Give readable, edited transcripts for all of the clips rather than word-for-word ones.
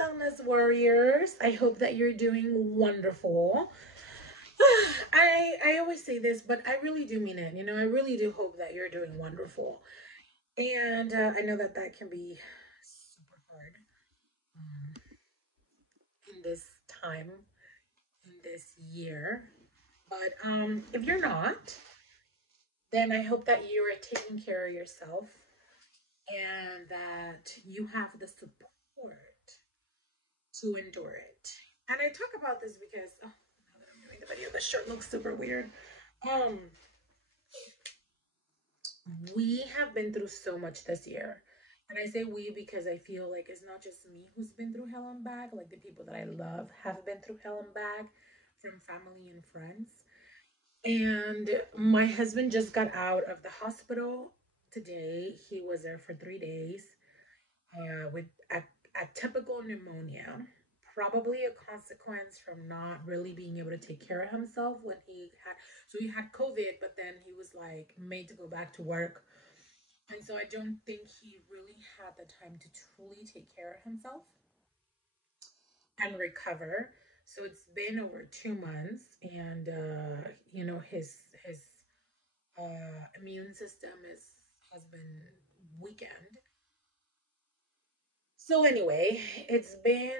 Wellness Warriors. I hope that you're doing wonderful. I always say this, but I really do mean it. I really do hope that you're doing wonderful. And I know that that can be super hard um, in this time, in this year. But if you're not, then I hope that you are taking care of yourself and that you have the support to endure it. And I talk about this because now that I'm doing the video, the shirt looks super weird. Um, we have been through so much this year. And I say we because I feel like it's not just me who's been through hell and back, like the people that I love have been through hell and back from family and friends. And my husband just got out of the hospital today. He was there for 3 days with a typical pneumonia, probably a consequence from not really being able to take care of himself when he had COVID, but then he was like made to go back to work. And so I don't think he really had the time to truly take care of himself and recover. So it's been over 2 months, and his immune system has been weakened. So anyway, it's been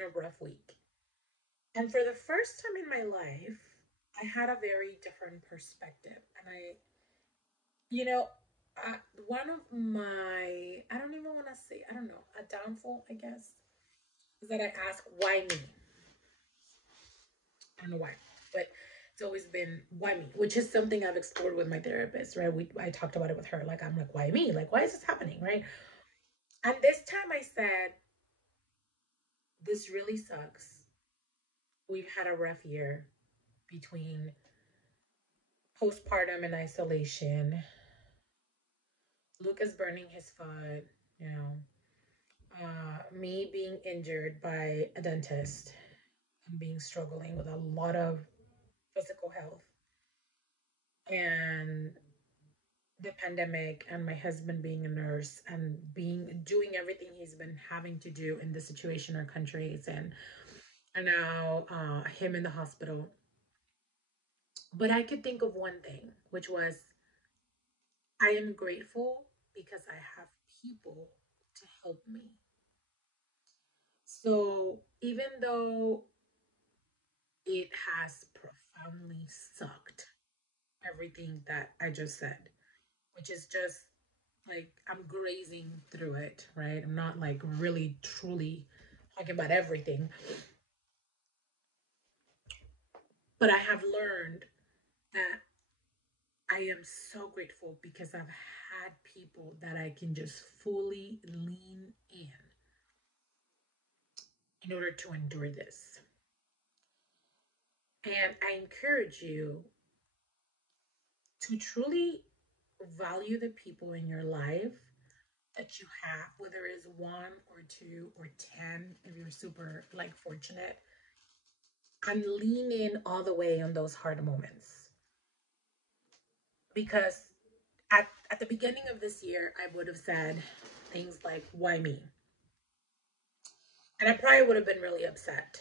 a rough week. And for the first time in my life, I had a very different perspective. And you know, uh, one of my, I don't even want to say, I don't know, a downfall, I guess, is that I ask, why me? I don't know why, but it's always been why me, which is something I've explored with my therapist, right? I talked about it with her. Like, I'm like, why me? Like, why is this happening, right? And this time I said, this really sucks. We've had a rough year between postpartum and isolation, Lucas burning his foot, you know, me being injured by a dentist and being struggling with a lot of physical health, and the pandemic, and my husband being a nurse and being doing everything he's been having to do in the situation our country is in, and now him in the hospital. But I could think of one thing, which was I am grateful because I have people to help me. So even though it has profoundly sucked, everything that I just said, which is just like I'm grazing through it, right? I'm not like really truly talking about everything, but I have learned that I am so grateful because I've had people that I can just fully lean in order to endure this. And I encourage you to truly value the people in your life that you have, whether it's one or two or 10, if you're super like fortunate, and lean in all the way on those hard moments. Because at the beginning of this year, I would have said things like, why me? And I probably would have been really upset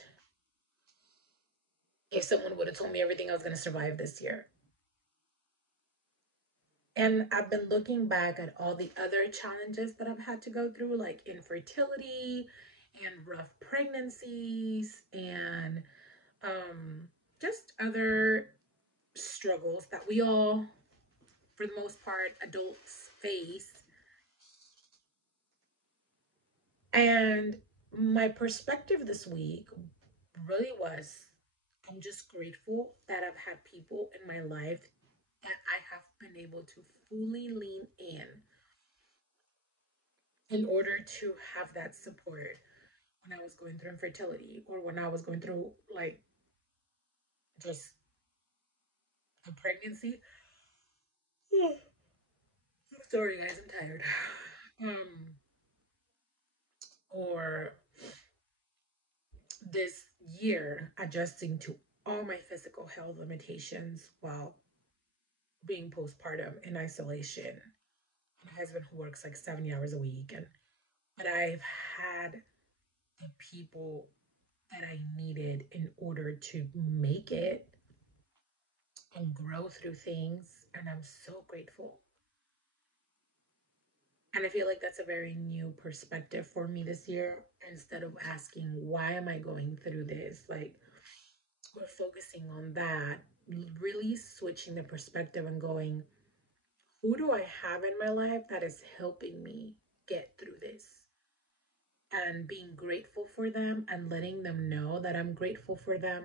if someone would have told me everything I was going to survive this year. And I've been looking back at all the other challenges that I've had to go through, like infertility and rough pregnancies and just other struggles that we all, for the most part, adults face. And my perspective this week really was I'm just grateful that I've had people in my life that I have been able to fully lean in order to have that support when I was going through infertility or when I was going through like just a pregnancy. Sorry guys, I'm tired. Um or this year adjusting to all my physical health limitations while being postpartum in isolation. My husband who works like 70 hours a week and but I've had the people that I needed in order to make it and grow through things. And I'm so grateful. And I feel like that's a very new perspective for me this year. Instead of asking, why am I going through this? Like, we're focusing on that, really switching the perspective and going, who do I have in my life that is helping me get through this? And being grateful for them and letting them know that I'm grateful for them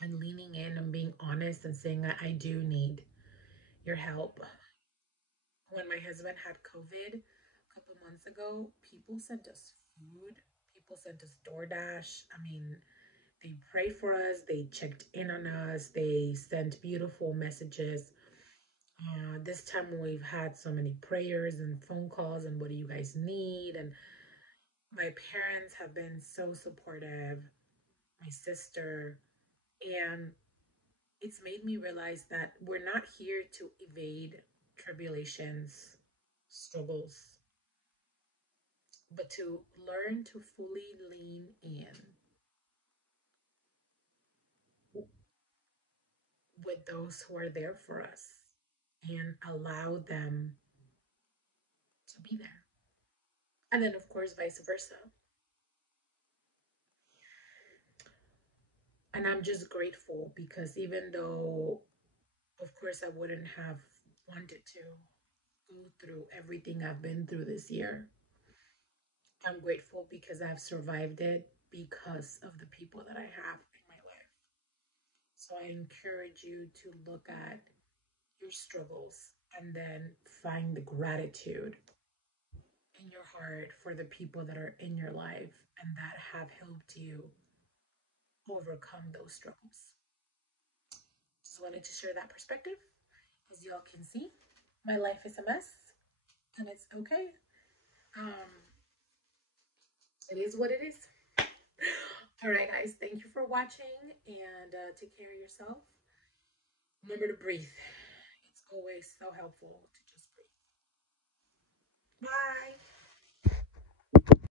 and leaning in and being honest and saying, I do need your help. When my husband had COVID a couple months ago, people sent us food, people sent us DoorDash. I mean, they prayed for us, they checked in on us, they sent beautiful messages. This time we've had so many prayers and phone calls and what do you guys need? And my parents have been so supportive, my sister, and it's made me realize that we're not here to evade tribulations, struggles, but to learn to fully lean in with those who are there for us and allow them to be there. And then, of course, vice versa. And I'm just grateful because even though, of course, I wouldn't have wanted to go through everything I've been through this year, I'm grateful because I've survived it because of the people that I have in my life. So I encourage you to look at your struggles and then find the gratitude in your heart for the people that are in your life and that have helped you overcome those struggles. Just wanted to share that perspective. As y'all can see, my life is a mess and it's okay. Um, it is what it is. All right, guys, thank you for watching and take care of yourself. Remember to breathe. It's always so helpful to just breathe. Bye.